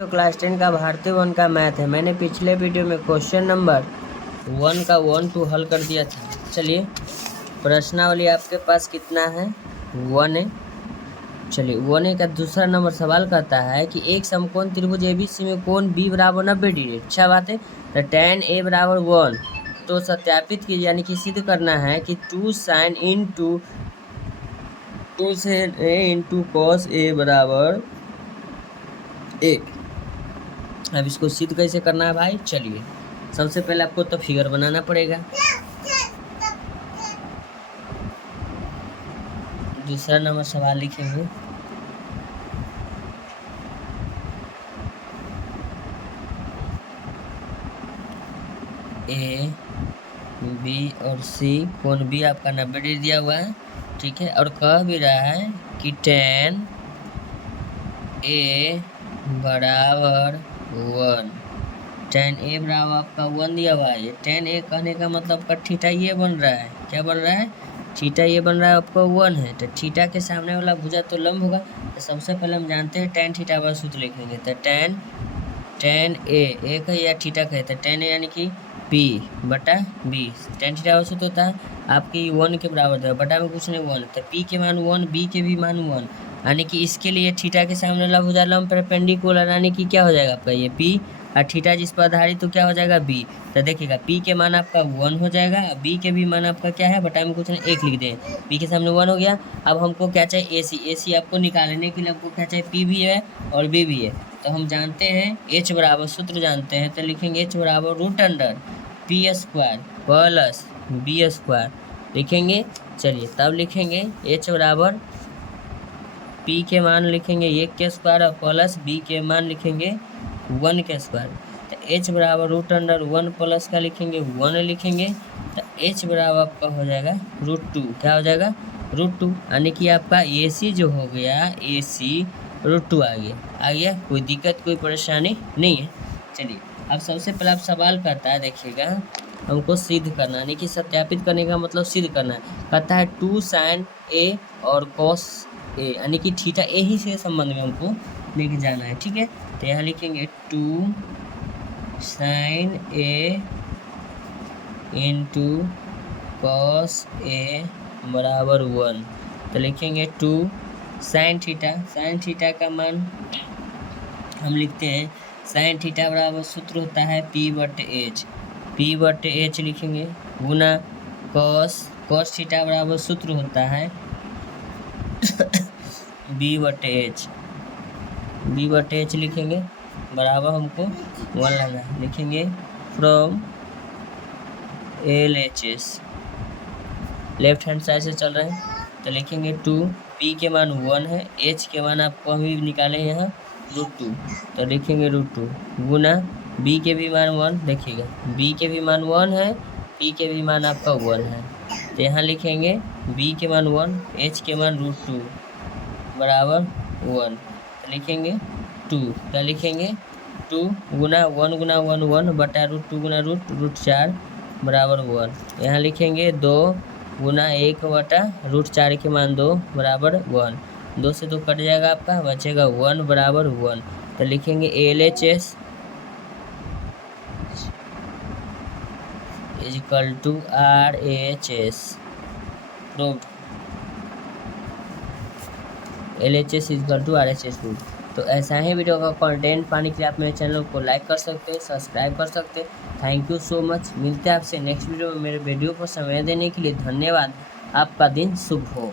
तो क्लास 10 का भारतीय 1 का मैथ है। मैंने पिछले वीडियो में क्वेश्चन नंबर 1 का 1 टू हल कर दिया था। चलिए, प्रश्नावली आपके पास कितना है? 1A। चलिए, 1A का दूसरा नंबर सवाल कहता है कि एक समकोण त्रिभुज ABC में कोण B बराबर 90 डिग्री। अच्छा बात है। तो tan A बराबर 1, तो सत्यापित कीजिए, यानी कि सिद्ध करना है कि 2 sin A into cos A बराबर 1। अब इसको सिद्ध कैसे करना है भाई? चलिए, सबसे पहले आपको तो फिगर बनाना पड़ेगा। दूसरा नंबर सवाल लिखेंगे। ए, बी और सी, कोण बी आपका 90 डिग्री दिया हुआ है, ठीक है। और कह भी रहा है कि tan A बराबर 1। tan A बराबर आपका 1 दिया हुआ है। ये tan A कहने का मतलब का थीटा ये बन रहा है। क्या बन रहा है? थीटा ये बन रहा है आपका 1 है। तो थीटा के सामने वाला भुजा तो लंब होगा। तो सबसे पहले हम जानते हैं tan थीटा वाला सूत्र लिखेंगे। तो tan A एक है या थीटा का है, तो tan A यानी कि P बटा B। tan थीटा वाला सूत्र होता है आपकी 1 के बराबर है, बटा में कुछ नहीं 1, तो P के मान 1, B के भी मान 1, यानी कि इसके लिए थीटा के सामने वाला भुजा लंब परपेंडिकुलर, यानी कि क्या हो जाएगा आपका ये P, और थीटा जिस पर आधारित तो क्या हो जाएगा B। तो देखिएगा P के मान आपका 1 हो जाएगा, B के भी मान आपका क्या है, बटा में कुछ नहीं 1 लिख दें। P के सामने 1 हो गया। अब हमको क्या चाहिए? AC आपको निकालने के लिए हमको क्या चाहिए? P भी है और B भी है। तो हम जानते हैं H बराबर, सूत्र जानते हैं, तो लिखेंगे H बराबर root under P square plus B square लिखेंगे। चलिए, तब लिखेंगे H बराबर P के मान लिखेंगे 1 के स्क्वायर और प्लस B के मान लिखेंगे 1 के स्क्वायर। तो H बराबर रूट अंडर 1 प्लस का लिखेंगे 1 लिखेंगे। तो H बराबर आपका हो जाएगा √2। क्या हो जाएगा? √2, यानी कि आपका AC जो हो गया, AC √2 आ गया। कोई दिक्कत कोई परेशानी नहीं है। चलिए, अब सबसे पहले आप सवाल करता है, देखिएगा, हमको सिद्ध करना, यानी कि सत्यापित करने का मतलब सिद्ध करना है। कहता है 2 sin A और cos A, यानी कि थीटा A ही से संबंध में हमको लेके जाना है, ठीक है। तो यहाँ लिखेंगे 2 sin A into cos A बराबर 1। तो लिखेंगे 2 sin थीटा का मान हम लिखते हैं, sin थीटा बराबर सूत्र होता है P/H लिखेंगे, गुना cos थीटा बराबर सूत्र होता है B/H लिखेंगे, बराबर हमको 1 लेना है। लिखेंगे from LHS, left hand side से चल रहे हैं। तो लिखेंगे 2, P के मान 1 है, H के मान आपको अभी निकाले यहाँ √2, तो लिखेंगे √2 गुना B के भी मान 1, देखिएगा B के भी मान 1 है, P के भी मान आपका 1 है। तो यहाँ लिखेंगे B के मान 1, H के मान √2 बराबर 1। तो लिखेंगे 2, क्या लिखेंगे 2 गुना 1 गुना 1 1 बटा √2 गुना √4 बराबर 1। यहाँ लिखेंगे 2 गुना 1 बटा √4 के मान 2 बराबर 1। 2 से 2 कट जाएगा आपका, बचेगा 1 बराबर 1। तो लिखेंगे LHS equal to RHS, proved. LHS equal to RHS proved. तो ऐसा ही वीडियो का कंटेंट पाने के लिए आप मेरे चैनल को लाइक कर सकते हैं, सब्सक्राइब कर सकते हैं। Thank you so much. मिलते हैं आपसे नेक्स्ट वीडियो में। मेरे वीडियो को समय देने के लिए धन्यवाद। आपका दिन शुभ हो।